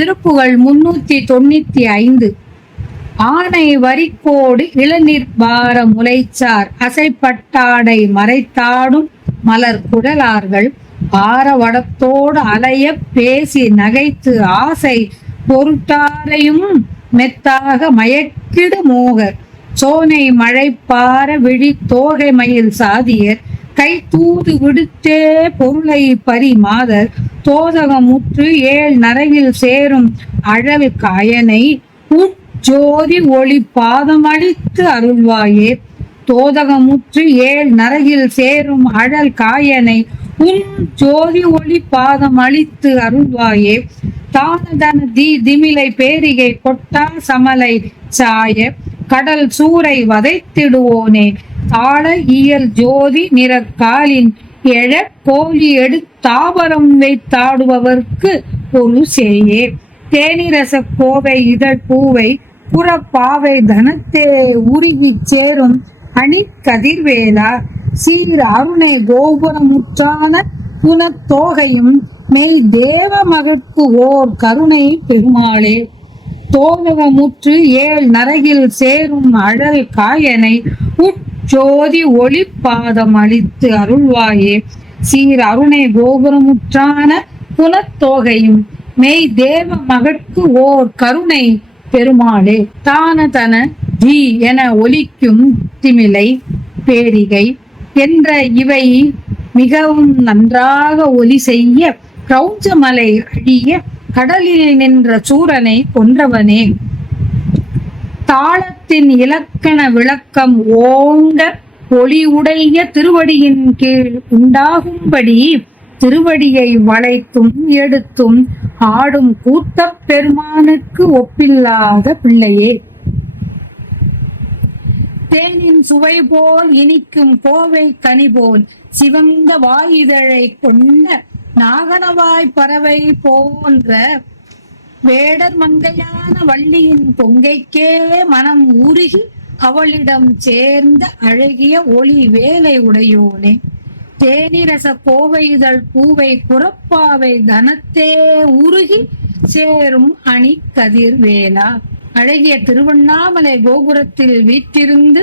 திருப்புகழ் 395. ஆனை வரிக்கோடு இளநீர் பார முலைச்சார் அசைப்பட்டாடை மறைத்தாடும் மலர் குழலார்கள் ஆரவடத்தோடு அலைய பேசி நகைத்து ஆசை பொருட்டாரையும் மெத்தாக மயக்கிடு மோகர் சோனை மழைப்பார விழி தோகை மயில் சாதியர் கை தூது விடுத்தே பொருளை பரிமாதர் தோதகமுற்று ஏழ் நரகில் சேரும் அழல் காயனை உட்ஜோதி ஒளி பாதமளித்து அருள்வாயே. தோதகமுற்று ஏழ் நரகில் சேரும் அழல் காயனை உன் ஜோதி ஒளி பாதம் அளித்து அருள்வாயே. தானதன திமிலை பேரிகை கொட்டா சமலை சாய கடல் சூரை வதைத்திடுவோனே தாள இயல் ஜோதி நிறக்காலின் எழ கோழி எடுத்தாபரம் வைத்தாடுபவர்க்கு ஒரு சேயே. தேனிரச கோவை இதழ் பூவை புறப்பாவை தனத்தே உருகி சேரும் அணி கதிர்வேலா சீர் அருணை கோபுரமுற்றான புனத்தோகையும் மெய் தேவ மகட்கு ஓர் கருணை பெருமாளே. தோதகமுற்று ஏழ் நரகில் சேரும் அழல் காயனை உட்ஜோதி ஒளி பாதம் அளித்து அருள்வாயே. சீர் அருணை கோபுரமுற்றான புனத்தோகையும் மெய் தேவ மகட்கு ஓர் கருணை பெருமாளே. தானதன தி என ஒலிக்கும் திமிலை பேரிகை என்ற இவை மிகவும் நன்றாக ஒலி செய்ய கிரௌஞ்சமலை அழிய கடலில் நின்ற சூரனை கொன்றவனே. தாளத்தின் இலக்கண விளக்கம் ஓங்க ஒளி உடைய திருவடியின் கீழ் உண்டாகும்படி திருவடியை வளைத்தும் எடுத்தும் ஆடும் கூத்தப் பெருமானுக்கு ஒப்பில்லாத பிள்ளையே. தேனின் சுவை போல் இனிக்கும் கோவை கனி போல் சிவந்த வாயுதழை கொண்ட நாகனவாய் பறவை போன்ற வேடர் மங்கையான வள்ளியின் பொங்கைக்கே மனம் உருகி அவளிடம் சேர்ந்த அழகிய ஒளி வேலை உடையோனே. தேனிரச கோவை இதழ் பூவை புறப்பாவை தனத்தே உருகி சேரும் அணி கதிர்வேலா. அழகிய திருவண்ணாமலை கோபுரத்தில் வீற்றிருந்து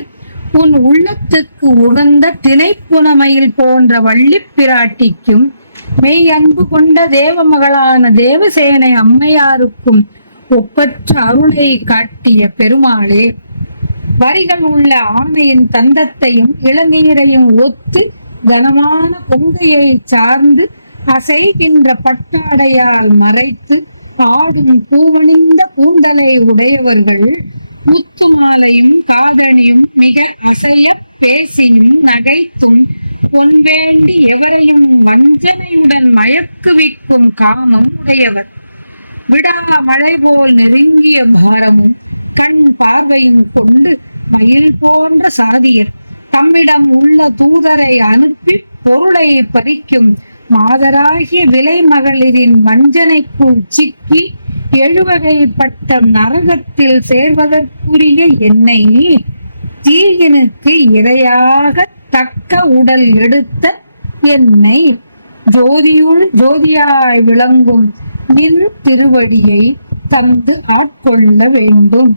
உன் உள்ளத்துக்கு உகந்த திணைப்புனமயில் போன்ற வள்ளி பிராட்டிக்கும் மெய் அன்பு கொண்ட தேவமகளான தேவசேனை அம்மையாருக்கும் ஒப்பற்ற அருளை காட்டிய பெருமாளே. வரிகள் உள்ள ஆமையின் தந்தத்தையும் இளநீரையும் ஒத்து கனமான பொங்கையை சார்ந்து அசைகின்ற பட்டாடையால் மறைத்து ஆடும் பூவணிந்த கூந்தலை உடையவர்கள் முத்து மாலையும் காதணியும் மிக அசைய பேசியும் நகைத்தும் பொன்வேண்டி எவரையும் வஞ்சனையுடன் மயக்குவிக்கும் காமம் உடையவர். விடா மழை போல் நெருங்கிய பாரமும் கண் பார்வையும் கொண்டு மயில் போன்ற சாதியர் தம்மிடம் உள்ள தூதரை அனுப்பி பொருளை பறிக்கும் மாதராகிய விலை மகளிரின் வஞ்சனைக்குள் சிக்கி எழுவகைப்பட்ட நரகத்தில் சேர்வதற்குரிய என்னை தீயினுக்கு இரையாக தக்க உடல் எடுத்த என்னை ஜோதியாய் விளங்கும் நின் திருவடியை தந்து ஆட்கொள்ள வேண்டும்.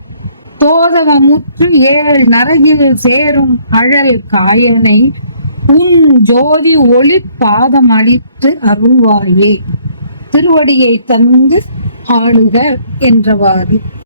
தோதகமுற்று ஏழ் நரகில் சேரும் அழல் காயனை உன் ஜோதி ஒளி பாதம் அளித்து அருள்வாயே. திருவடியை தந்து ஆளுக என்றவாறு.